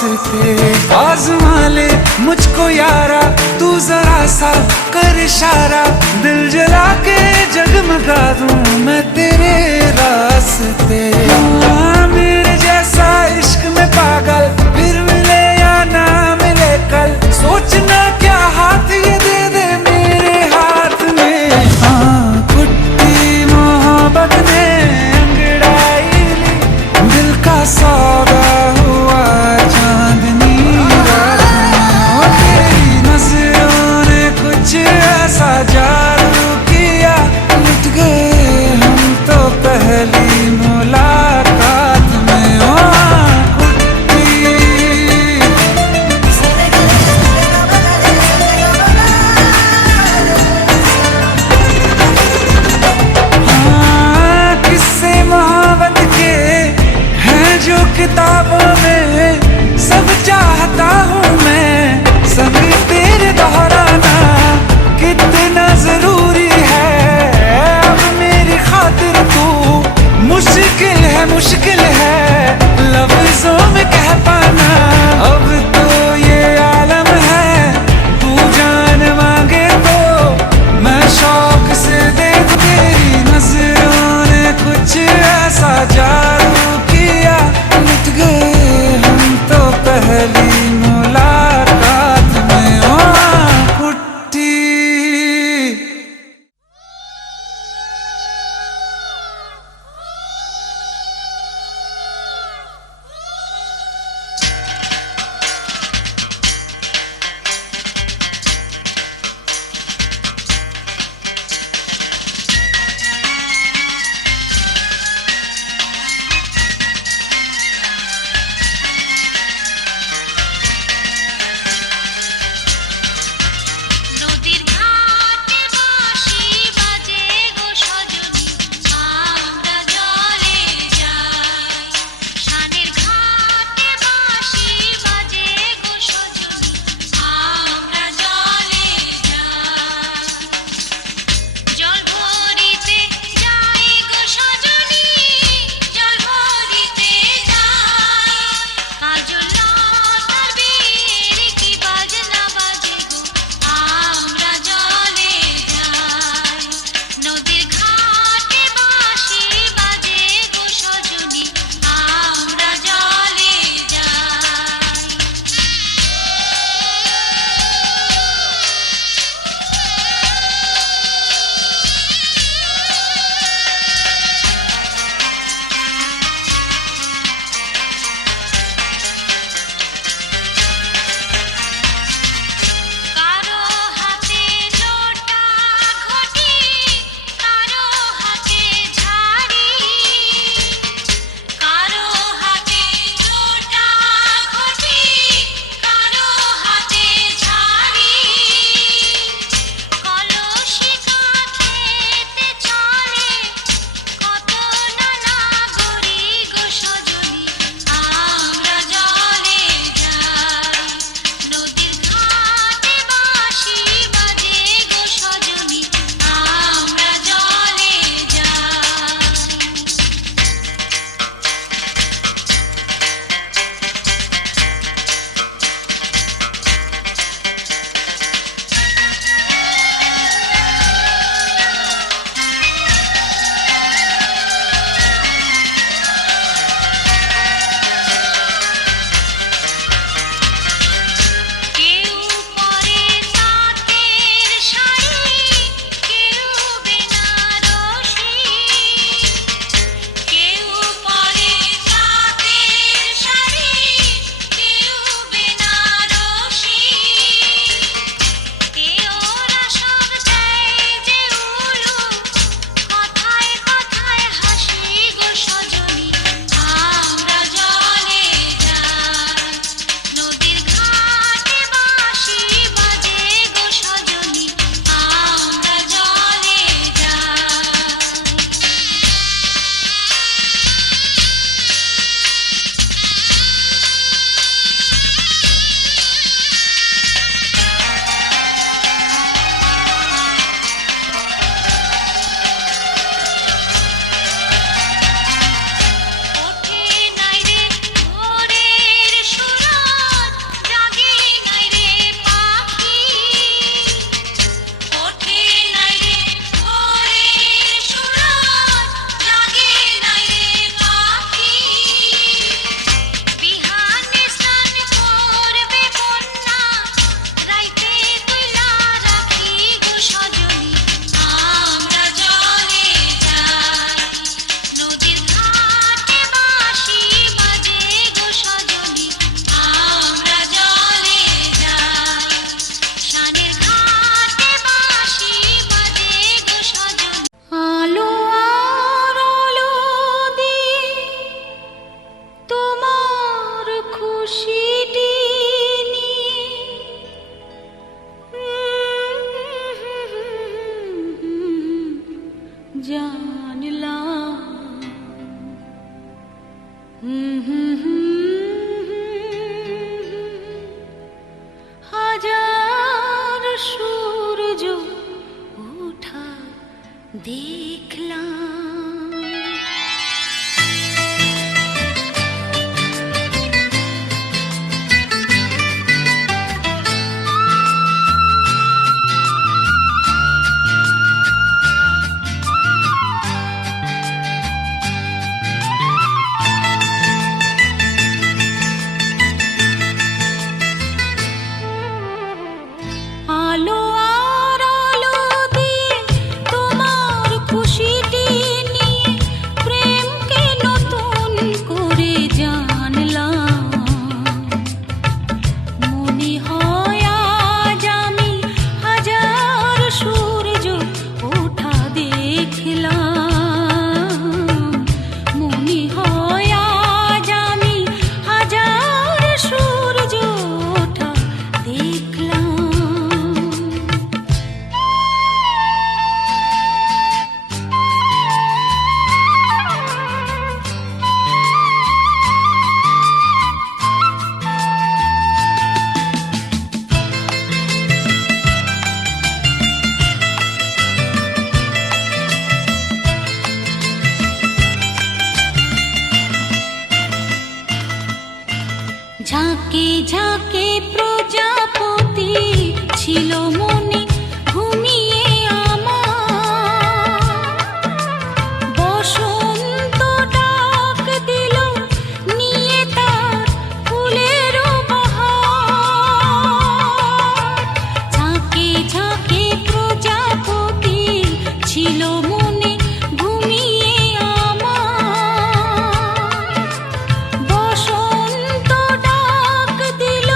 वास्ते आजमा ले मुझको यारा, तू जरा सा कर इशारा, दिल जला के जगमगा दूं मैं तेरे रास्ते। मेरे जैसा इश्क में पागल फिर मिले या ना मिले कल, सोचना क्या हाथ ये दे दे मेरे हाथ में। हाँ कुट्टी मोहब्बत ने अंगड़ाई ली, दिल का सौदा हुआ चांदनी रात में। तेरी नजरों ने कुछ ऐसा जादू किया, लुट गए हम तो पहली मुलाकात में। ओ किताबों में सब चाहता हूँ मैं, सभी तेरे दोहराना कितना जरूरी है। अब मेरी खातिर तू मुश्किल है लफ्जों में कह पाना। अब तो ये आलम है, तू जान मांगे तो मैं शौक से दे दूं। तेरी नजरों ने कुछ ऐसा जादू किया, लुट गए हम तो पहली খুশিটি জানলাম হাজার সূর্য ওঠা দেখলাম। আলো আর আলো দিয়ে তোমার খুশিটি নিয়ে প্রেমকে নতুন করে জানলাম। মনে হয় আজ আমি হাজার সূর্য ওঠা দেখলাম। মনে হয় আজ আমি হাজার সূর্য ওঠা দেখলাম। ঝাঁকে ঝাঁকে প্রজাপতি ছিল মনে ঘুমিয়ে আমার। বসন্ত ডাক দিল নিয়ে তার ফুলের বাহার। ঝাঁকে ঝাঁকে প্রজাপতি ছিল মনে ঘুমিয়ে আমার। বসন্ত ডাক দিল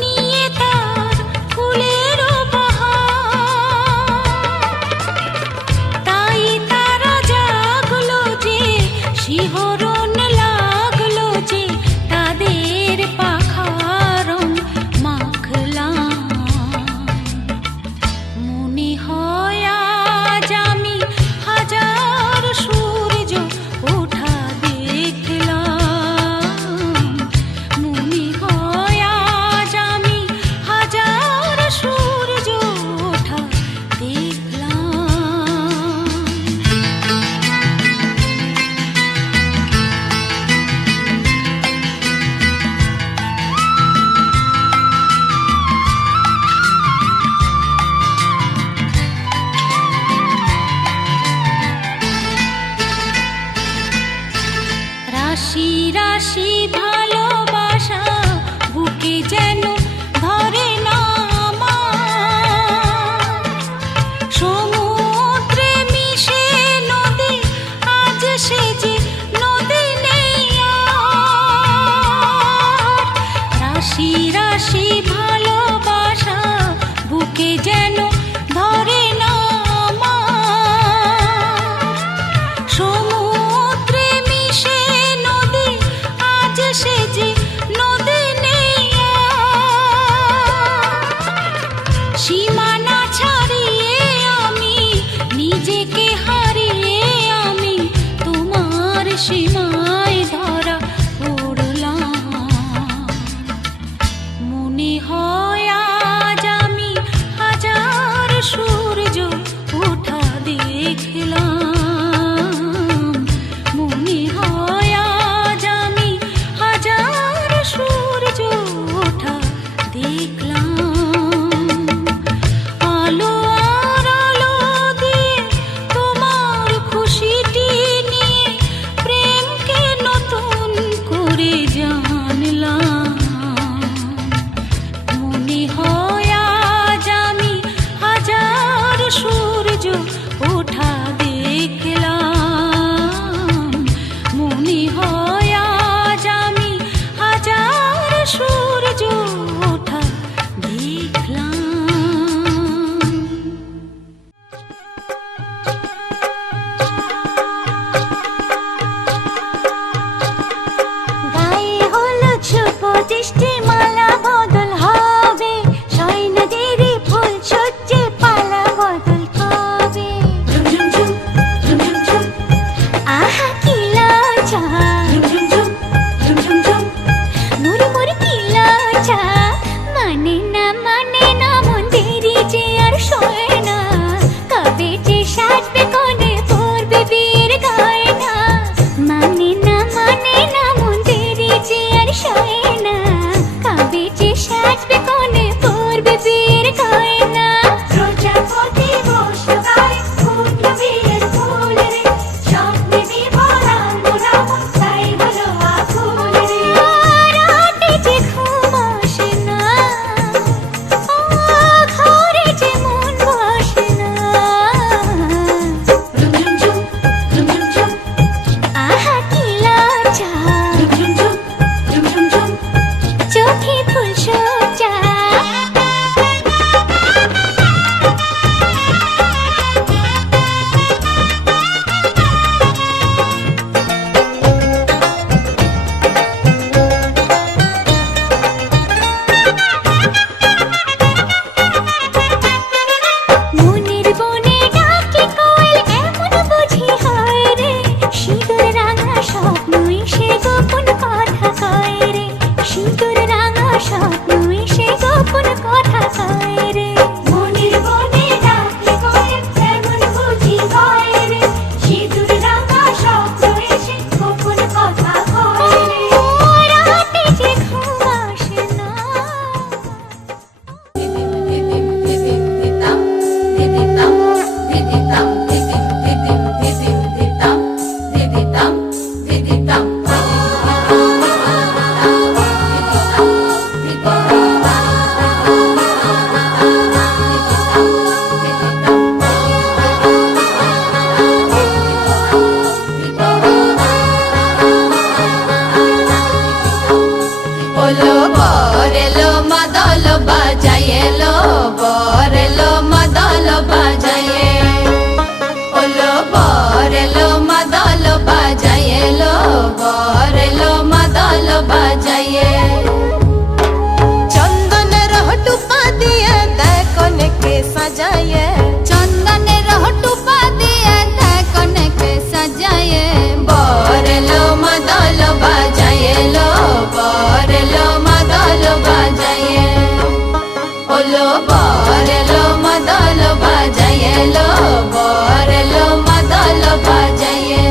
নিয়ে তার ফুলের বাহার। তাই তারা জাগলো যে শিহরণ লাগলো যে তাদের পাখার রং মাখলাম। মনে হয় আজ আমি হাজার সূর্য ওঠা দেখলাম। মনে হয় আজ আমি হাজার সূর্য ওঠা দেখলাম। রাশি রাশি ভালোবাসা বুকে যেন ধরে না আমার। সমুদ্রে মিশে নদী আজ সে যে নদী নেই আর। রাশি রাশি ভালোবাসা বুকে যেন ধরে না আমার। সমুদ্রে মিশে নদী আজ সে যে বৃষ্টি মালা বদল হবে, সৈন্যদেরই ফুল সজ্জে পালা বদল কবে। ঝুম ঝুম ঝুম ঝুম ঝুম ঝুম, আহা কি লজ্জা। ঝুম ঝুম ঝুম ঝুম ঝুম ঝুম, মুড়ি মুড়ি কি লজ্জা। মানে না মন দেরি যে আর সয় না, কবে যে সাজবে কোণে পরবে বিয়ের গয়না। মানে না মন দেরি যে আর সয় না, কবে যে সাজবে কোণে পরবে বিয়ের গয়না। প্রজাপতি বসলো গায়ে ফুটলো বিয়ের ফুল রে, স্বপ্নে বিভোরাম গোলাপ তাই হলো আকুল রে। রাতে যে ঘুম আসে না, ঘরে যে মন বসে না। ঝুম ঝুম ঝুম ঝুম ঝুম, আহা কি লজ্জা। ঝুম ঝুম ঝুম ঝুম ঝুম, চোখে ফুল সজ্জা। মনের বনে ডাকে কোয়েল এমন বুঝি হয় রে, সিঁদুর রাঙা স্বপ্ন এসে গোপন কথা কয় রে। সিঁদুর রাঙা স্বপ্ন এসে গোপন কথা কয় রে। মনের বনে ডাকে কোয়েল এমন বুঝি হয় রে, সিঁদুর রাঙা স্বপ্ন এসে গোপন কথা কয় রে। রাতে যে ঘুম আসে না। ওলো বরেলো মাদল বাজায়েলো, বরেলো মাদল বাজায়ে। ওলো বরেলো মাদল বাজায়েলো, বরেলো মাদল বাজায়ে। চন্দনের টুপা দিয়ে দেখনকে সাজায়ে, চন্দনের টুপা দিয়ে দেখনকে সাজায়ে। বরেলো মাদল বাজায়েলো, বরেলো মাদল বাজায়ে। ওলো বরেলো মাদল বাজায়েলো, বরেলো মাদল বাজায়ে।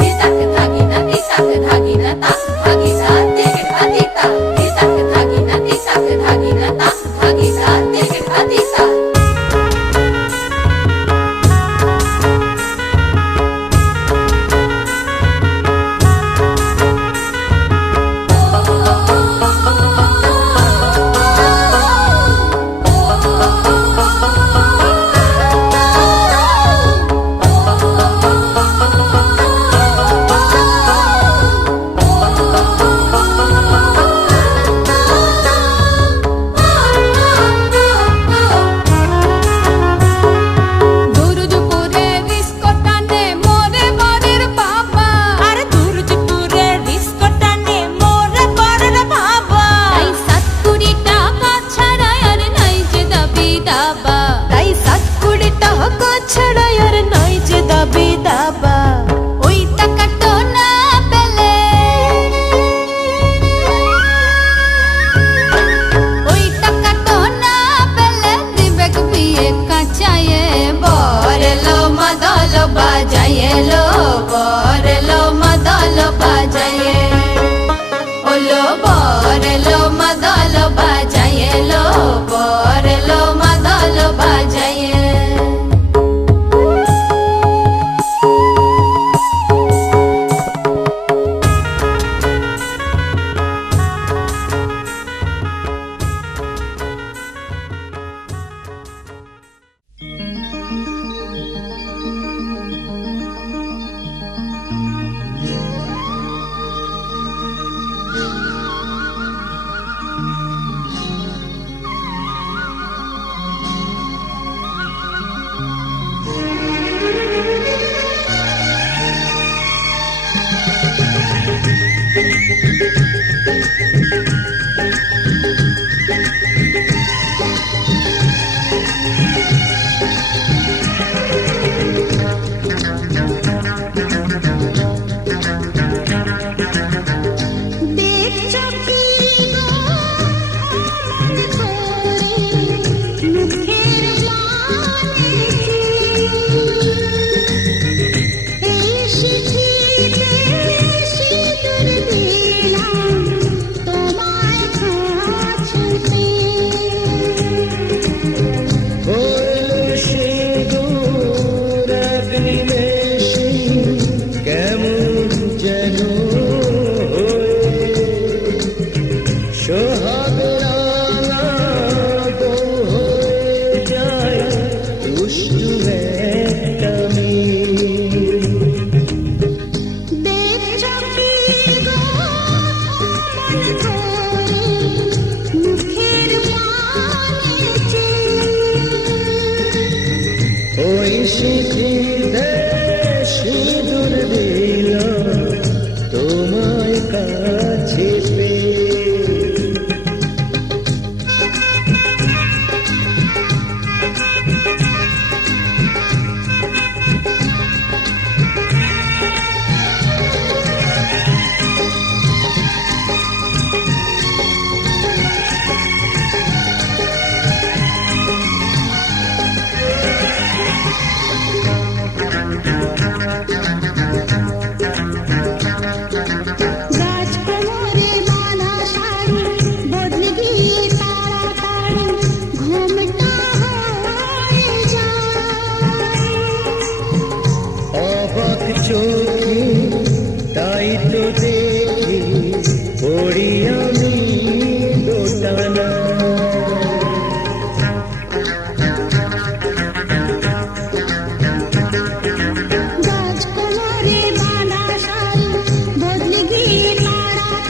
তিতাক থাকিনা তিতাক থাকিনা তাক থাকিনা তিক থাকিতা, তিতাক থাকিনা তিতাক থাকিনা তাক থাকিনা তিক থাকিতা। বাজায়ে লো, বরেলো মাদল বাজায়ে।